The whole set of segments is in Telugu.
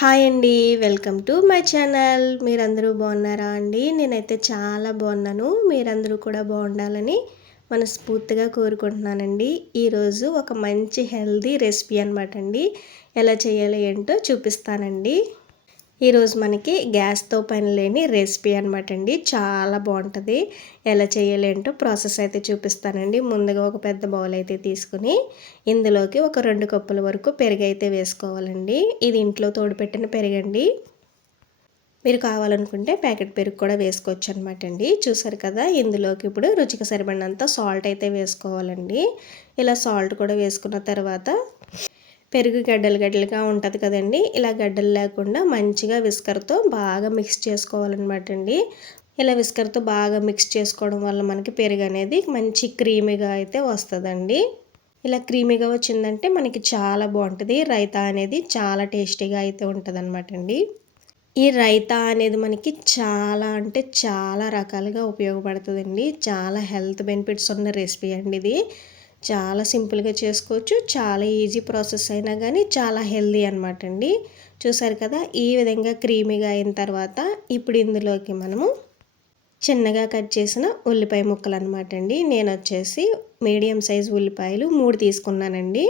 హాయ్ అండి వెల్కమ్ టు మై ఛానల్. మీరందరూ బాగున్నారా అండి? నేనైతే చాలా బాగున్నాను. మీరందరూ కూడా బాగుండాలని మనస్ఫూర్తిగా కోరుకుంటున్నానండి. ఈరోజు ఒక మంచి హెల్దీ రెసిపీ అనమాట అండి. ఎలా చేయాలి ఏంటో చూపిస్తానండి. ఈరోజు మనకి గ్యాస్తో పని లేని రెసిపీ అనమాట అండి. చాలా బాగుంటుంది. ఎలా చేయాలేంటో ప్రాసెస్ అయితే చూపిస్తానండి. ముందుగా ఒక పెద్ద బౌల్ అయితే తీసుకుని ఇందులోకి ఒక రెండు కప్పుల వరకు పెరుగు అయితే వేసుకోవాలండి. ఇది ఇంట్లో తోడుపెట్టిన పెరుగండి. మీరు కావాలనుకుంటే ప్యాకెట్ పెరుగు కూడా వేసుకోవచ్చు అనమాట అండి. చూసారు కదా ఇందులోకి ఇప్పుడు రుచికి సరిపడినంత సాల్ట్ అయితే వేసుకోవాలండి. ఇలా సాల్ట్ కూడా వేసుకున్న తర్వాత పెరుగు గడ్డలు గడ్డలుగా ఉంటుంది కదండి. ఇలా గడ్డలు లేకుండా మంచిగా విస్కర్తో బాగా మిక్స్ చేసుకోవాలన్నమాట అండి. ఇలా విస్కర్తో బాగా మిక్స్ చేసుకోవడం వల్ల మనకి పెరుగు అనేది మంచి క్రీమీగా అయితే వస్తుందండి. ఇలా క్రీమీగా వచ్చిందంటే మనకి చాలా బాగుంటుంది. రైతా అనేది చాలా టేస్టీగా అయితే ఉంటుంది అనమాట అండి. ఈ రైతా అనేది మనకి చాలా అంటే చాలా రకాలుగా ఉపయోగపడుతుందండి. చాలా హెల్త్ బెనిఫిట్స్ ఉన్న రెసిపీ అండి ఇది. చాలా సింపుల్గా చేసుకోవచ్చు. చాలా ఈజీ ప్రాసెస్ అయినా కానీ చాలా హెల్దీ అనమాట అండి. చూసారు కదా ఈ విధంగా క్రీమీగా అయిన తర్వాత ఇప్పుడు ఇందులోకి మనము చిన్నగా కట్ చేసిన ఉల్లిపాయ ముక్కలు అనమాట అండి. నేను వచ్చేసి మీడియం సైజ్ ఉల్లిపాయలు మూడు తీసుకున్నానండి.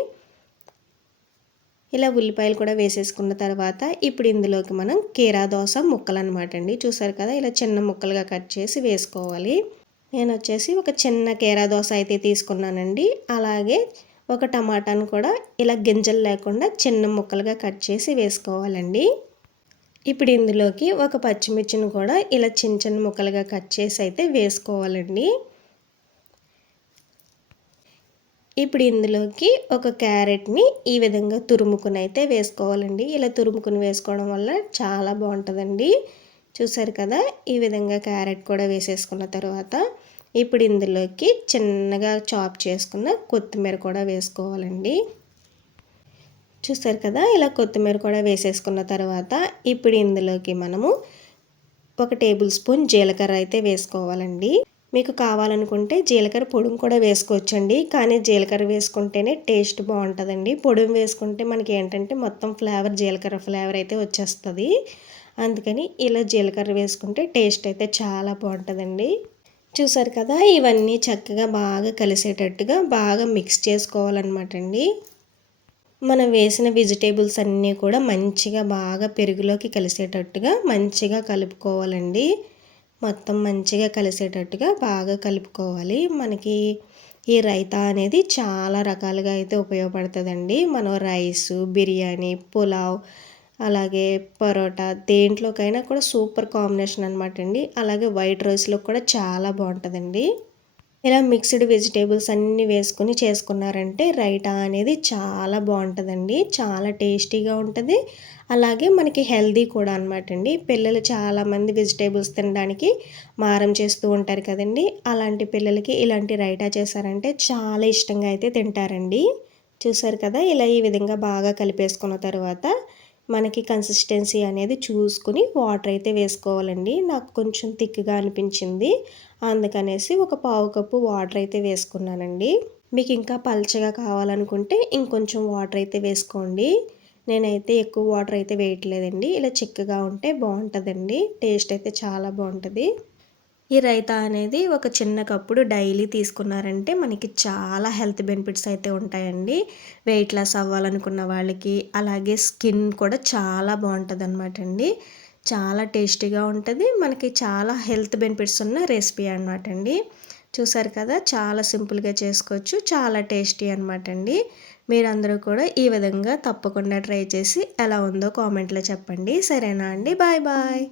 ఇలా ఉల్లిపాయలు కూడా వేసేసుకున్న తర్వాత ఇప్పుడు ఇందులోకి మనం కీరా దోస ముక్కలు అనమాట అండి. చూసారు కదా ఇలా చిన్న ముక్కలుగా కట్ చేసి వేసుకోవాలి. నేను వచ్చేసి ఒక చిన్న కేరా దోశ అయితే తీసుకున్నానండి. అలాగే ఒక టమాటాను కూడా ఇలా గింజలు లేకుండా చిన్న ముక్కలుగా కట్ చేసి వేసుకోవాలండి. ఇప్పుడు ఇందులోకి ఒక పచ్చిమిర్చిని కూడా ఇలా చిన్న చిన్న ముక్కలుగా కట్ చేసి అయితే వేసుకోవాలండి. ఇప్పుడు ఇందులోకి ఒక క్యారెట్ని ఈ విధంగా తురుముకుని అయితే వేసుకోవాలండి. ఇలా తురుముకుని వేసుకోవడం వల్ల చాలా బాగుంటుందండి. చూసారు కదా? ఈ విధంగా క్యారెట్ కూడా వేసేసుకున్న తర్వాత ఇప్పుడు ఇందులోకి చిన్నగా చాప్ చేసుకున్న కొత్తిమీర కూడా వేసుకోవాలండి. చూసారు కదా? ఇలా కొత్తిమీర కూడా వేసేసుకున్న తర్వాత ఇప్పుడు ఇందులోకి మనము ఒక టేబుల్ స్పూన్ జీలకర్ర అయితే వేసుకోవాలండి. మీకు కావాలనుకుంటే జీలకర్ర పొడుం కూడా వేసుకోవచ్చండి. కానీ జీలకర్ర వేసుకుంటేనే టేస్ట్ బాగుంటుందండి. పొడుం వేసుకుంటే మనకి ఏంటంటే మొత్తం ఫ్లేవర్ జీలకర్ర ఫ్లేవర్ అయితే వచ్చేస్తుంది. అందుకని ఇలా జీలకర్ర వేసుకుంటే టేస్ట్ అయితే చాలా బాగుంటుందండి. చూసారు కదా ఇవన్నీ చక్కగా బాగా కలిసేటట్టుగా బాగా మిక్స్ చేసుకోవాలన్నమాట అండి మనం వేసిన వెజిటేబుల్స్ అన్నీ కూడా మంచిగా బాగా పెరుగులోకి కలిసేటట్టుగా మంచిగా కలుపుకోవాలండి. మొత్తం మంచిగా కలిసేటట్టుగా బాగా కలుపుకోవాలి. మనకి ఈ రైతా అనేది చాలా రకాలుగా అయితే ఉపయోగపడుతుందండి. మనం రైసు బిర్యానీ పులావ్ అలాగే పరోటా దేంట్లోకైనా కూడా సూపర్ కాంబినేషన్ అనమాట అండి. అలాగే వైట్ రైస్లో కూడా చాలా బాగుంటుందండి. ఇలా మిక్స్డ్ వెజిటేబుల్స్ అన్నీ వేసుకుని చేసుకున్నారంటే రైటా అనేది చాలా బాగుంటుందండి. చాలా టేస్టీగా ఉంటుంది. అలాగే మనకి హెల్దీ కూడా అనమాట అండి. పిల్లలు చాలామంది వెజిటేబుల్స్ తినడానికి మారం చేస్తూ ఉంటారు కదండి. అలాంటి పిల్లలకి ఇలాంటి రైటా చేశారంటే చాలా ఇష్టంగా అయితే తింటారండి. చూసారు కదా ఇలా ఈ విధంగా బాగా కలిపేసుకున్న తర్వాత మనకి కన్సిస్టెన్సీ అనేది చూసుకుని వాటర్ అయితే వేసుకోవాలండి. నాకు కొంచెం థిక్గా అనిపించింది. అందుకనేసి ఒక పావు కప్పు వాటర్ అయితే వేసుకున్నానండి. మీకు ఇంకా పల్చగా కావాలనుకుంటే ఇంకొంచెం వాటర్ అయితే వేసుకోండి. నేనైతే ఎక్కువ వాటర్ అయితే వేయట్లేదండి. ఇలా చిక్కగా ఉంటే బాగుంటుందండి. టేస్ట్ అయితే చాలా బాగుంటుంది. ఈ రైతా అనేది ఒక చిన్న కప్పుడు డైలీ తీసుకున్నారంటే మనకి చాలా హెల్త్ బెనిఫిట్స్ అయితే ఉంటాయండి. వెయిట్ లాస్ అవ్వాలనుకున్న వాళ్ళకి అలాగే స్కిన్ కూడా చాలా బాగుంటుంది అనమాట అండి చాలా టేస్టీగా ఉంటుంది. మనకి చాలా హెల్త్ బెనిఫిట్స్ ఉన్న రెసిపీ అనమాట అండి చూసారు కదా చాలా సింపుల్గా చేసుకోవచ్చు చాలా టేస్టీ అనమాట అండి మీరందరూ కూడా ఈ విధంగా తప్పకుండా ట్రై చేసి ఎలా ఉందో కామెంట్లో చెప్పండి. సరేనా అండి? Bye bye.